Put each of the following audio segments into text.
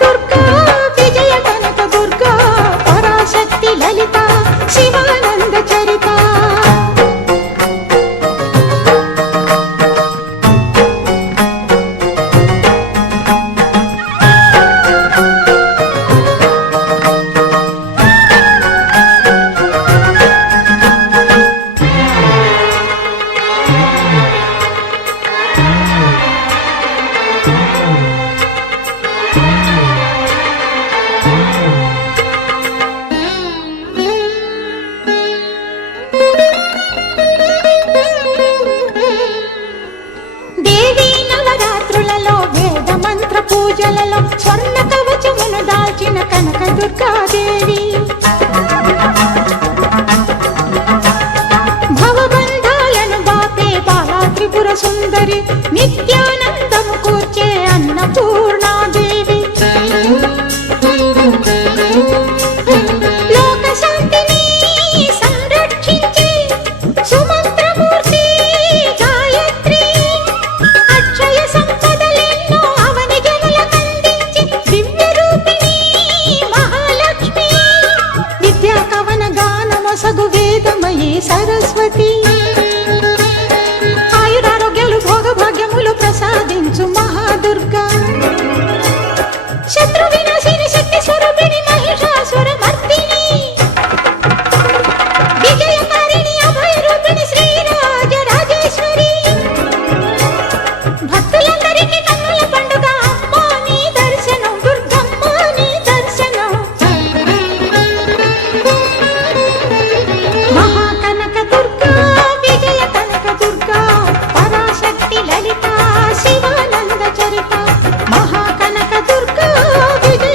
దుర్గా విజయ కనక దుర్గా పరాశక్తి లలిత శివానంద చరిత పూజలలో స్వర్ణ కవచమును దాల్చిన కనక దుర్గాదేవి భవబంధాలను బాపే బాలా త్రిపుర సుందరి నిత్యానందము కూర్చే అన్నపూర్ణాదేవి లోక శాంతిని సంరక్షించే సుమంత్రమూర్తి గాయత్రి అక్షయ సంపదలెన్నో అవని జనులకందించి దివ్య రూపిణి మహాలక్ష్మి విద్యా కవన గానమొసగు వేదమయీ సరస్వతి ఆయురారోగ్యాలు భోగభాగ్యములు ప్రసాదించు మహాదుర్గా శత్రు వినాశిని శక్తి స్వరూపిణి మహిషాసుర మర్దిని విజయకారిణి అభయ రూపిణి శ్రీరాజ రాజేశ్వరి భక్తులందరికీ కన్నుల పండుగ అమ్మా నీ దర్శనం దుర్గమ్మ నీ దర్శనం మహాకనక దుర్గా విజయ కనక దుర్గా పరాశక్తి లలిత శివానంద చరిత మహాకనక దుర్గా విజయ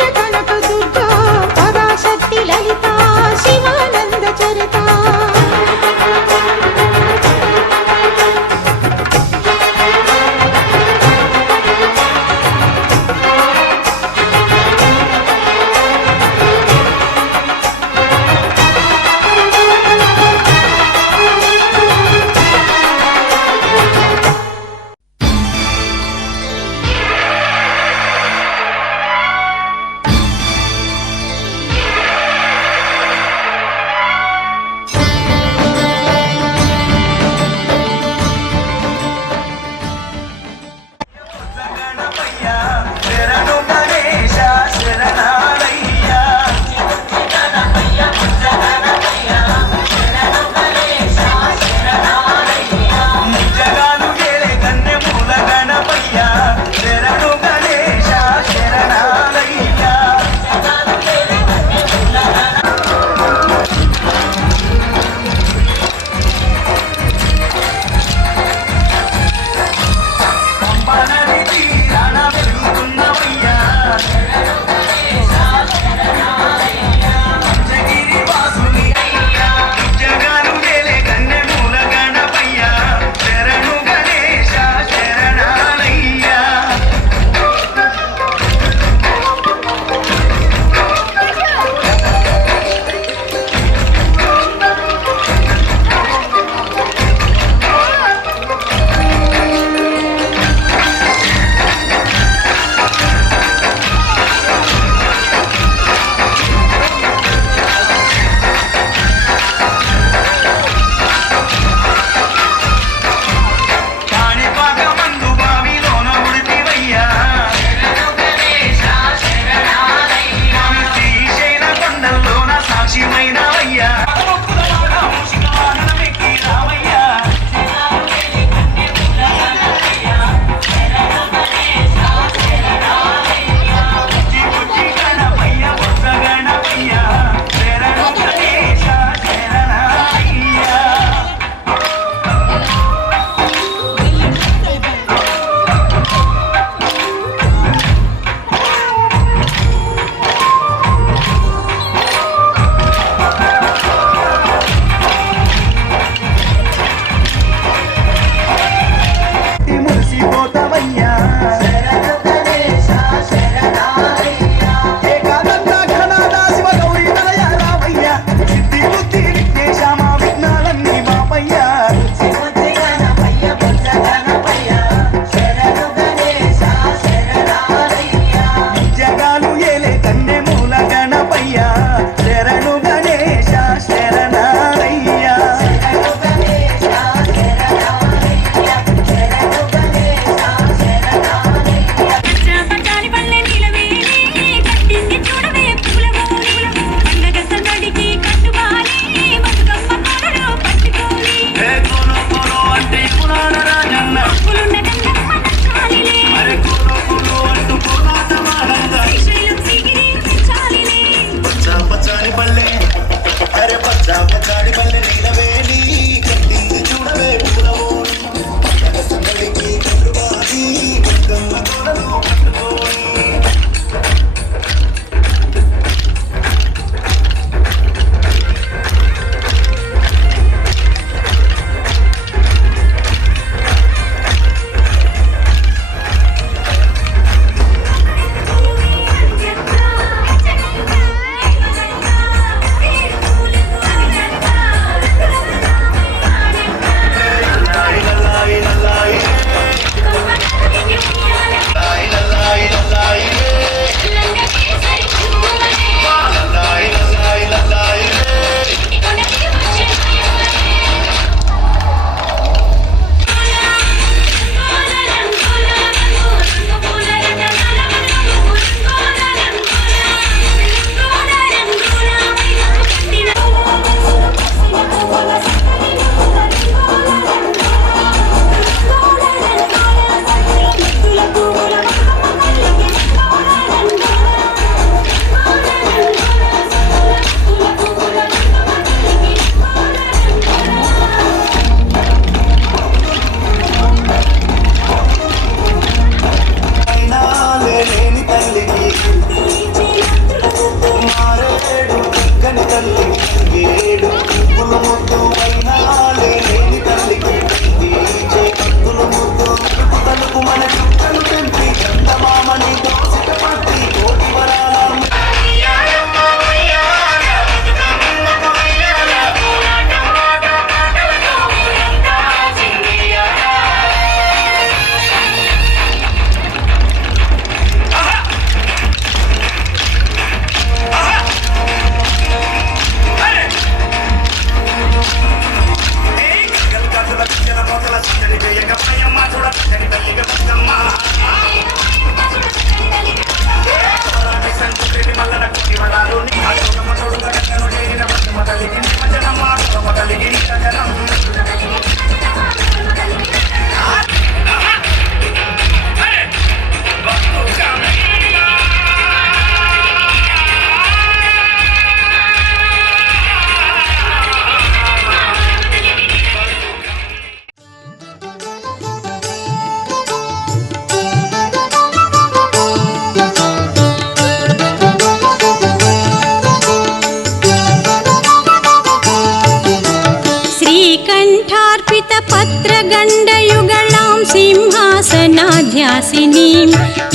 गण्डयुगलां सिंहासनाध्यासिनीं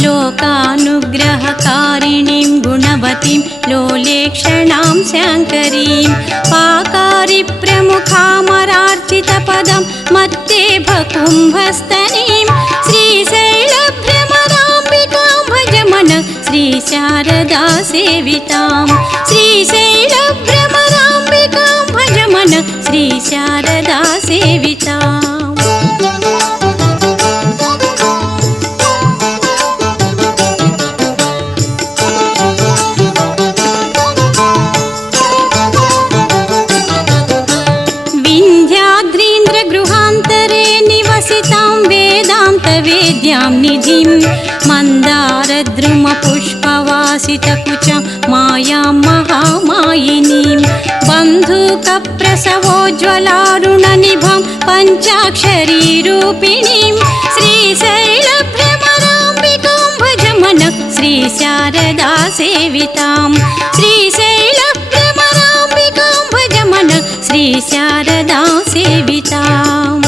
लोकानुग्रहकारिणीं गुणवतीं लोलेक्षणां शङ्करीं पाकारिप्रमुखामरार्चितपदं मत्तेभकुम्भस्तनीं श्रीशैलभ्रमराम्बिकां भज मन श्रीशारदा सेवितां श्रीशैलभ्रमराम्बिकां भज मन श्रीशारदा सेविताम् विन्ध्याद्रीन्द्रगृहान्तरे निवसितां वेदान्तवेद्यां निधिं मन्दारद्रुमपुष्पवासितकुचं मायां महामायिनीं बन्धुकप्रसवोज्ज्वलारुणनिभं पञ्चाक्षरीरूपिणीं श्रीशैलभ्रमराम्बिकां भज मन श्रीशारदा सेवितां श्रीशैलभ्रमराम्बिकां भज मन श्रीशारदा सेविताम्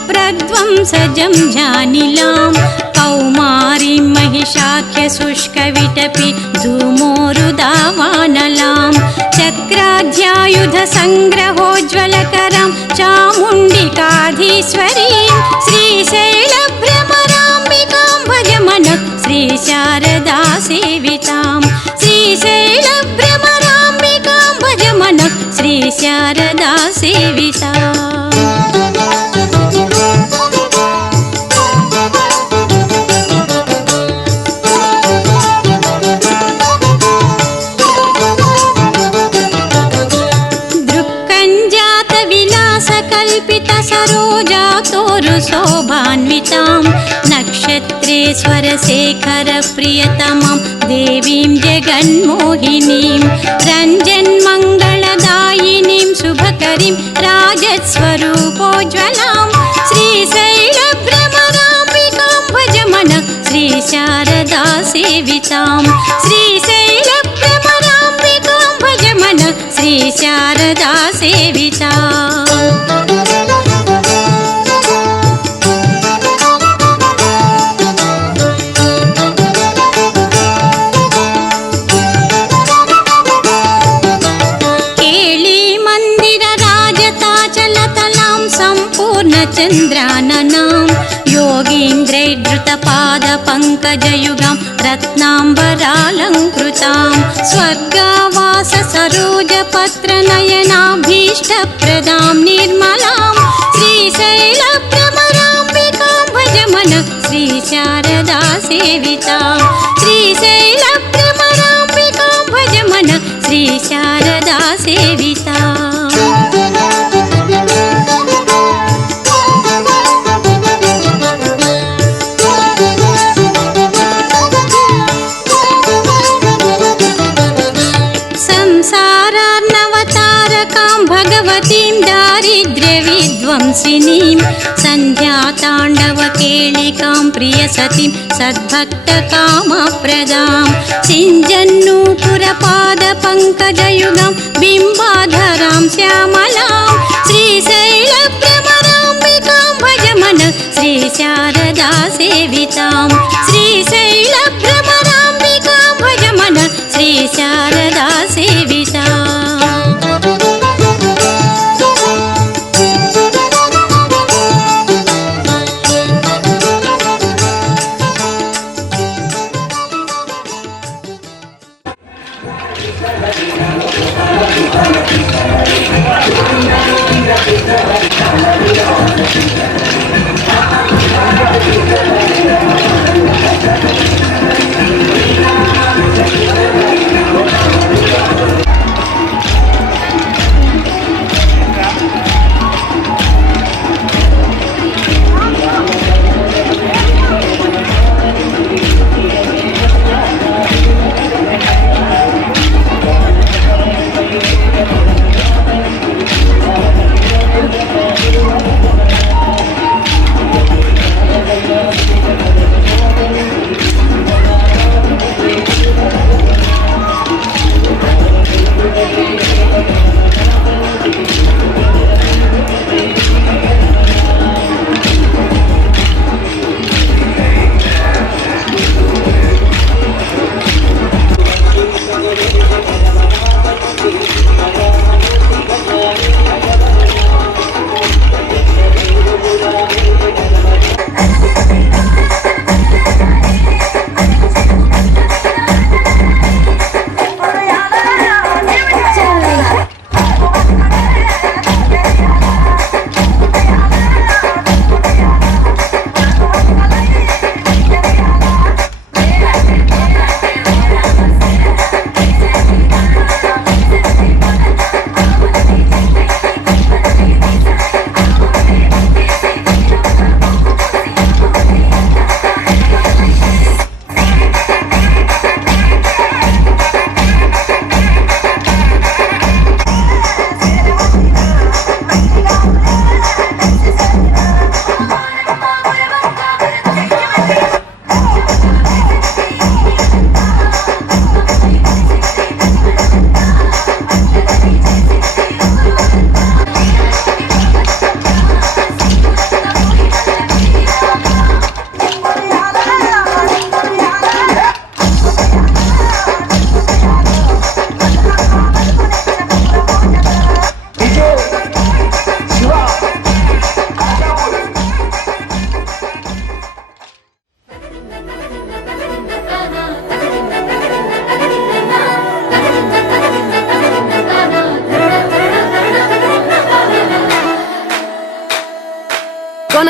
माध्यच्छुम्भनिशुम्भमेघपटलप्रध्वंसजं जानिलां कौमारीं महिषाख्यशुष्कविटपि धूमोरुदावानलां चक्राध्यायुधसङ्ग्रहोज्ज्वलकरां चामुण्डिकाधीश्वरीं श्रीशैलभ्रमराम्बिकां भज मन श्रीशारदा सेवितां श्रीशैलभ्रमराम्बिकां भज मन श्रीशारदा सेविताम् शोभान्वितां नक्षत्रेश्वरशेखरप्रियतमं देवीं जगन्मोहिनीं रञ्जन्मङ्गलदायिनीं शुभकरीं राजस्वरूपोज्ज्वलां श्रीशैलभ्रमराम्बिकां भज मन श्रीशारदा सेवितां श्रीशैलभ्रमराम्बिकां भज मन श्रीशारदा सेविताम् चन्द्राननां योगीन्द्रैर्धृतपादपङ्कजयुगां रत्नाम्बरालङ्कृतां स्वर्गावास सरोजपत्रनयनाभीष्टप्रदां निर्मलां श्रीशैलभ्रमराम्बिकां भज मन श्रीशारदा सेवितां श्रीशैलभ्रमराम्बिकां भज मन श्रीशारदा सेविताम् भगवतीं दारिद्र्यविध्वंसिनीं सन्ध्याताण्डवकेलिकां प्रियसतीं सद्भक्तकामप्रदां सिञ्जन्नूपुरपादपङ्कजयुगां बिम्बाधरां श्यामलां श्रीशैलभ्रमराम्बिकां भज मन श्रीशारदा सेवितां श्रीशैलभ्रमराम्बिकां भज मन श्रीशारदा सेविताम्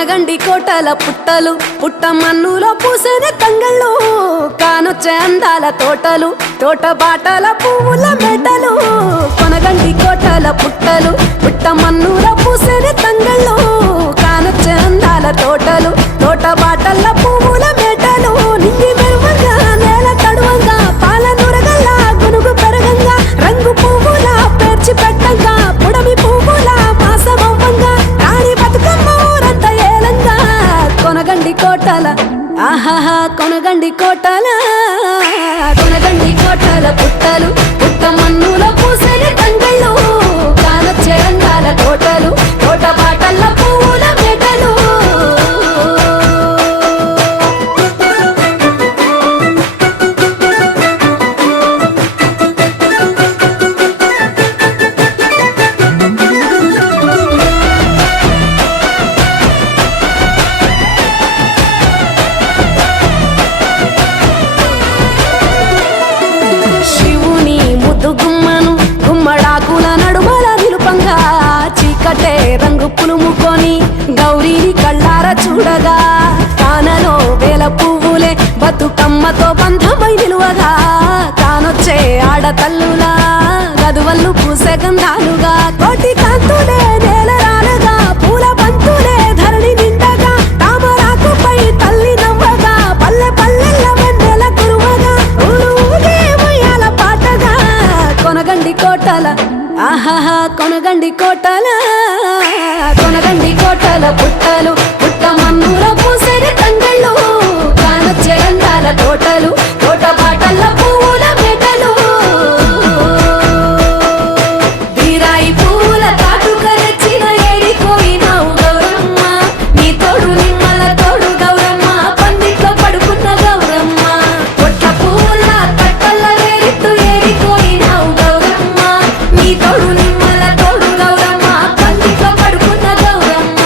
కొనగండి కోటల పుట్టలు పుట్ట మన్నులో పూసిన తంగళ్ళు కానొచ్చే అందాల తోటలు తోట బాటల పువ్వుల మెటలు కొనగండి కోటల పుట్టలు పుట్ట మన్నులో పూసిన తంగళ్ళు కానొచ్చే అందాల తోటలు తోట బాటల పువ్వుల మెటలు నింగి మెరువంగా నేల తడువంగా పాల నురగల్లా గునుగు పెరగంగా రంగు పువ్వుల పేర్చి పెట్టంగా పుడమి పువ్వుల మాసమవ్వంగా రాణి బతుకమ్మ ఊరంత ఏలంగా కొనగండి కోటల ఆహాహా కొనగండి కోటల కొనగండి కోటల పుట్టలు పుట్ట మన్నుల పూసని తంగళ్ళు కానొచ్చే అందాల తోటలు తోట బాటల్ల పువ్వుల మెటలు శివుని ముద్దు గుమ్మను గుమ్మడాకుల నడుమల నిలుపంగా చీకటే రంగు పులుముకొని గౌరీని కళ్ళార చూడగా కానలో వేల పువ్వులే బతుకమ్మతో బంధమై నిలువగా కానొచ్చే ఆడతల్లులా గదువల్లు పూసే గంధాలుగా కోటి కాంతులే నేల రాలగా పూల బంతులే ధరణి నిండగా తామరాకుపై తల్లి నవ్వగా పల్లె పల్లెల్ల వెన్నెల కురువగా ఊగే ఉయ్యాల పాటగా కొనగండి కోటల ఆహాహా కొనగండి కోటల కొనగండి కోటల పుట్టలు పుట్ట మన్నుల పూసని తంగళ్ళు కానొచ్చే అందాల తోటలు తోట బాటల్ల పువ్వుల మెటలు బీరాయి పూల తాటుక తెచ్చిన ఏడిపోయినావు గౌరమ్మ నీ తోడు నిమ్మల తోడు గౌరమ్మ పందిట్లో పడుకున్న గౌరమ్మ పొట్ల పూల కట్టల్ల వేరిట్టు ఏడిపోయినావు గౌరమ్మ నీ తోడు నిమ్మల తోడు గౌరమ్మ పందిట్లో పడుకున్న గౌరమ్మ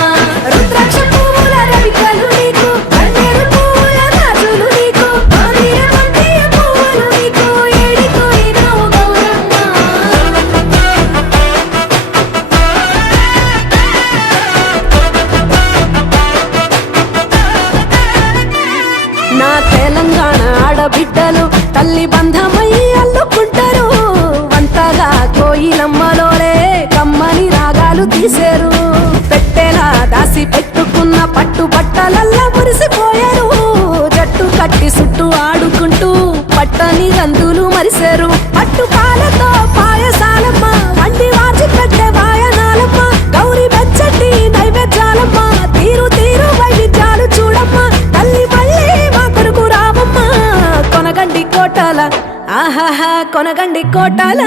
రుద్రాక్ష పువ్వుల రవికలు నీకు కన్నేరు పువ్వుల రాజులు నీకు ఆదిరమంతియ పువ్వులు నీకు ఏడిపోయినావు గౌరమ్మ నా తెలంగాణ ఆడబిడ్డలు తల్లి బంధమై అల్లుకుంటారు వంటగా కోయిలమ్మలోనే కమ్మని రాగాలు తీసేరు పెట్టేలా దాసి పెట్టుకున్న పట్టు బట్టలల్లా మురిసిపోయారు జట్టు కట్టి చుట్టూ ఆడుకుంటూ పట్టని గందులు మరిసేరు పట్టు పాలతో పాయసాలమ్మ వండి వాచి పెట్టే వాయనాలమ్మ గౌరీ బెచ్చటి నైవేద్యాలమ్మ తీరు తీరు వైవిధ్యాలు చూడమ్మ తల్లి మళ్ళీ మా కొడుకు రావమ్మ కొనగండి కోటల ఆహాహా కొనగండి కోటల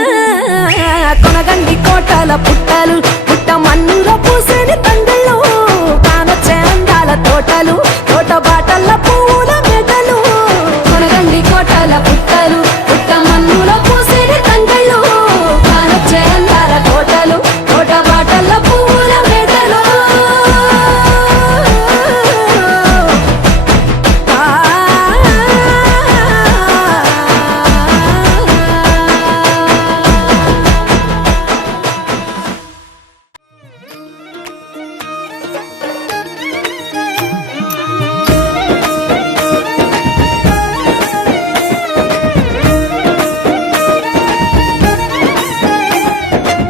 కొనగండి కోటల పుట్టలు పుట్ట మన్నులో పూసని తంగళ్ళు కానొచ్చే అందాల తోటలు తోట బాటల్ల పువ్వుల మెటలు కొనగండి కోటల పుట్టలు పుట్ట మన్నులో పూసని తంగళ్ళు కానొచ్చే అందాల తోటలు తోట బాటల్ల పువ్వుల మెటలు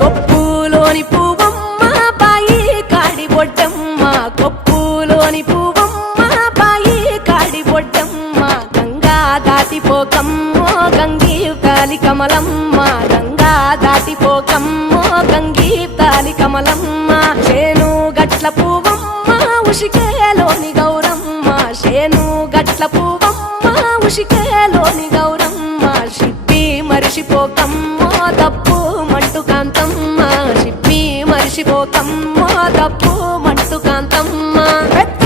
కొప్పులోని పువ్వమ్మ బాయి కాడి బొడ్డమ్మ కొప్పులోని పువ్వమ్మ బాయి కాడి బొడ్డమ్మ గంగా దాటిపోకమ్మో గంగీ తాలి కమలమ్మ గంగా దాటిపోకమ్మో గంగీ తాలి కమలమ్మ శేను గట్ల పువ్వమ్మ ఉషికేలోని గౌరమ్మ శేను గట్ల పువ్వమ్మ ఉషికేలోని గౌరమ్మ షిప్పి మరిషిపోకమ్మో తప్పు మంటు కాంతమ్మ షిప్పి మరిషిపోకమ్మో తప్పు మంటు కాంతమ్మ పెద్ద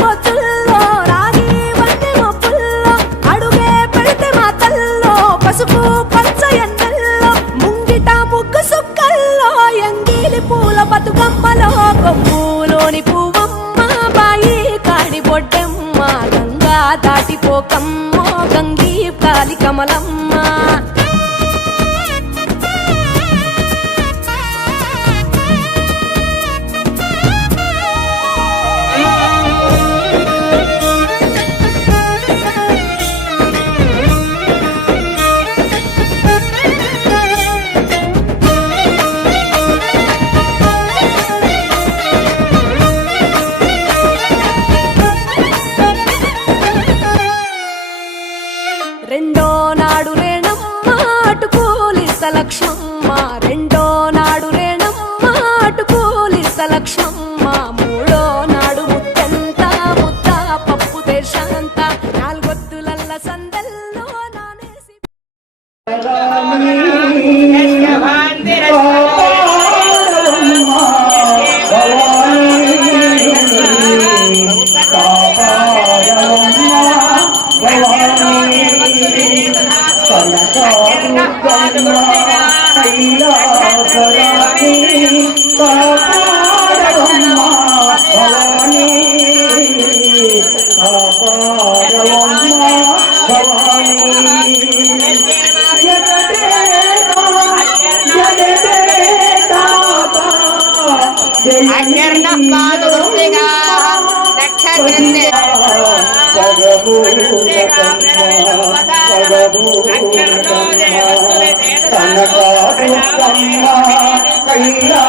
పొత్తుల్లో రాగి వంటి మొప్పుల్లో అడుగే పెడితే మా తల్లో పసుపు పచ్చ ఎండల్లో ముంగిట ముగ్గు సుక్కల్లో ఎంగిలి పూల బతుకమ్మలో కొమ్ములోని పువ్వమ్మ బాయి కాడి బొడ్డమ్మ గంగా దాటిపోకమ్మో గంగీ తాలి కమలమ్మ లక్ష్మమ్మ రెండో నాడు రేణమ్మ అటు పూలిస్త లక్ష్మమ్మ మూడో నాడు ముత్తంత ముద్ద పప్పు దేశంత నాలుగొత్తులల్ల సందల్లో నానేసి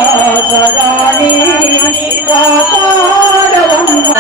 కైలాసరాణి కాపాడవమ్మ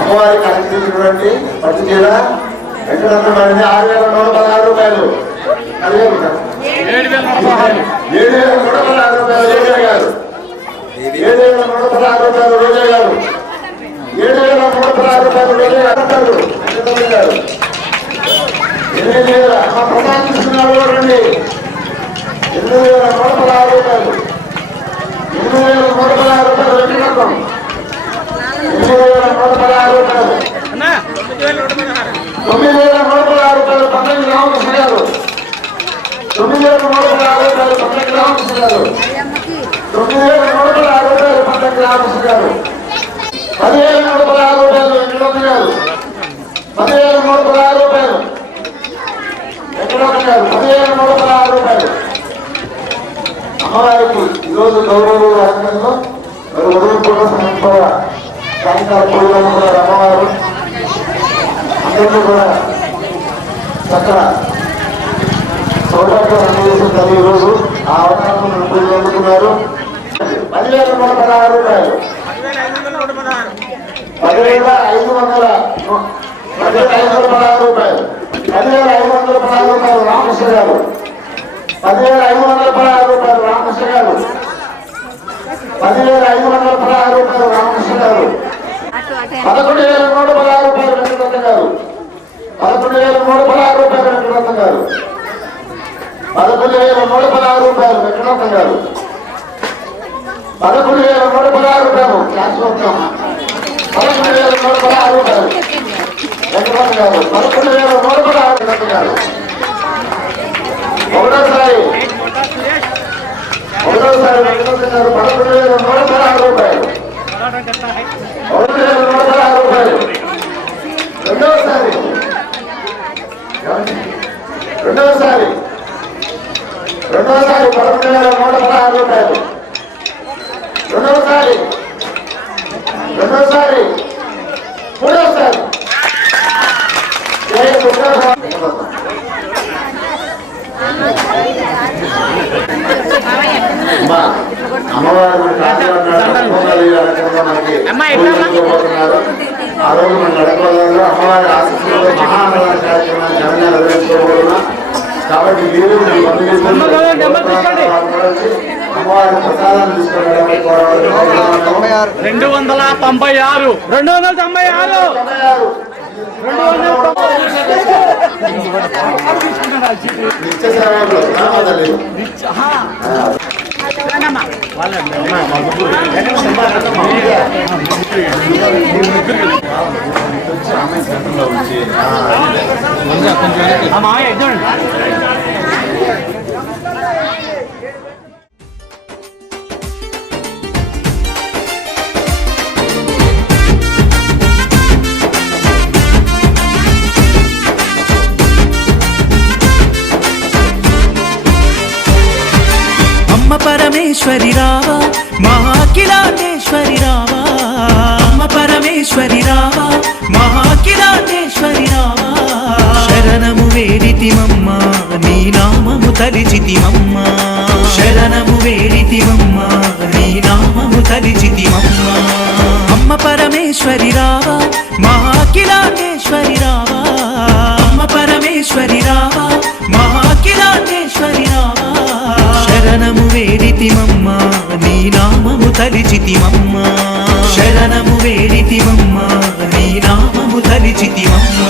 అమ్మవారికి అందించినటువంటి పట్టు చీర ఎక్కడంతా పడింది 6,116 రూపాయలు. 7,116 రూపాయలు రోజా గారు, 7,116 రూపాయలు రోజా గారు, 7,116 రూపాయలు రోజా గారు. 8,000 మా ప్రధాన తీసుకున్నారు రండి. 8,116 రూపాయలు, 8,116 రూపాయలు వెంకటరత్నం, 8,116 రూపాయలు, 9,116 రూపాయలు పంతొమ్మిది రామకృష్ణ గారు, 9,116 రూపాయలు పంతొమ్మిది రామకృష్ణ గారు, 9,116 రూపాయలు పంతొమ్మిది రామకృష్ణ గారు, 10,116 రూపాయలు వెంకటరత్న గారు, 10,116 రూపాయలు వెంకటరత్న గారు, 10,116 రూపాయలు. అమ్మవారికి ఈరోజు గౌరవ రాజకీయంలో మరి ఉదయం కూడా సమయంలో సాయంకాల పూజలను కూడా అమ్మవారు అందరినీ కూడా చక్కగా సౌకర్యం అందజేసింది. ఈరోజు ఆ అవకాశం పూజలు అందుకున్నారు. 10,116 రూపాయలు, 10,516 రూపాయలు, 10,516 రూపాయలు రామకృష్ణ గారు, 10,516 రూపాయలు రామకృష్ణ గారు, 10,516 రూపాయలు రామకృష్ణ గారు, 11,116 రూపాయలు వెంకటరత్న గారు, 11,116 రూపాయలు వెంకటరత్న గారు, 11,116 రూపాయలు వెంకటరత్న గారు, 11,116 రూపాయలు శాశ్వతం, 11,116 రూపాయలు వెంకటరత్న గారు, 11,116 వెంకటరత్న గారు. ఒకటోసారి వెంకటరత్న గారు 11,116 రూపాయలు, 11,116 రూపాయలు. రెండవసారి 11,116 రూపాయలు. రెండవసారి మూడవసారి ఆశీస్సులతో మహానగర కార్యక్రమాన్ని ఘనంగా నిర్వహించుకోబోతున్నాం. కాబట్టి మీరు మీ బంధుమిత్రులు వచ్చి అమ్మవారి ప్రసాదాన్ని తీసుకుని కోరవలసిన 296 నిత్య సేవలు రామదల్లి అమ్మ పరమేశ్వరి రావా మా అఖిలాండేశ్వరి రావా అమ్మ పరమేశ్వరి రావా మా అఖిలాండేశ్వరి రావా శరణము వేడితిమమ్మ నీ నామము తలిచితిమమ్మ శరణము వేడితిమమ్మ నీ నామము తలిచితిమమ్మ అమ్మ పరమేశ్వరి రావా మా అఖిలాండేశ్వరి రావా అమ్మ పరమేశ్వరి రావా మా అఖిలాండేశ్వరి రావా శరణము వేడితిమమ్మ నీ నామము తలిచితిమమ్మ శరణము వేడితిమమ్మ నీ నామము తలిచితిమమ్మ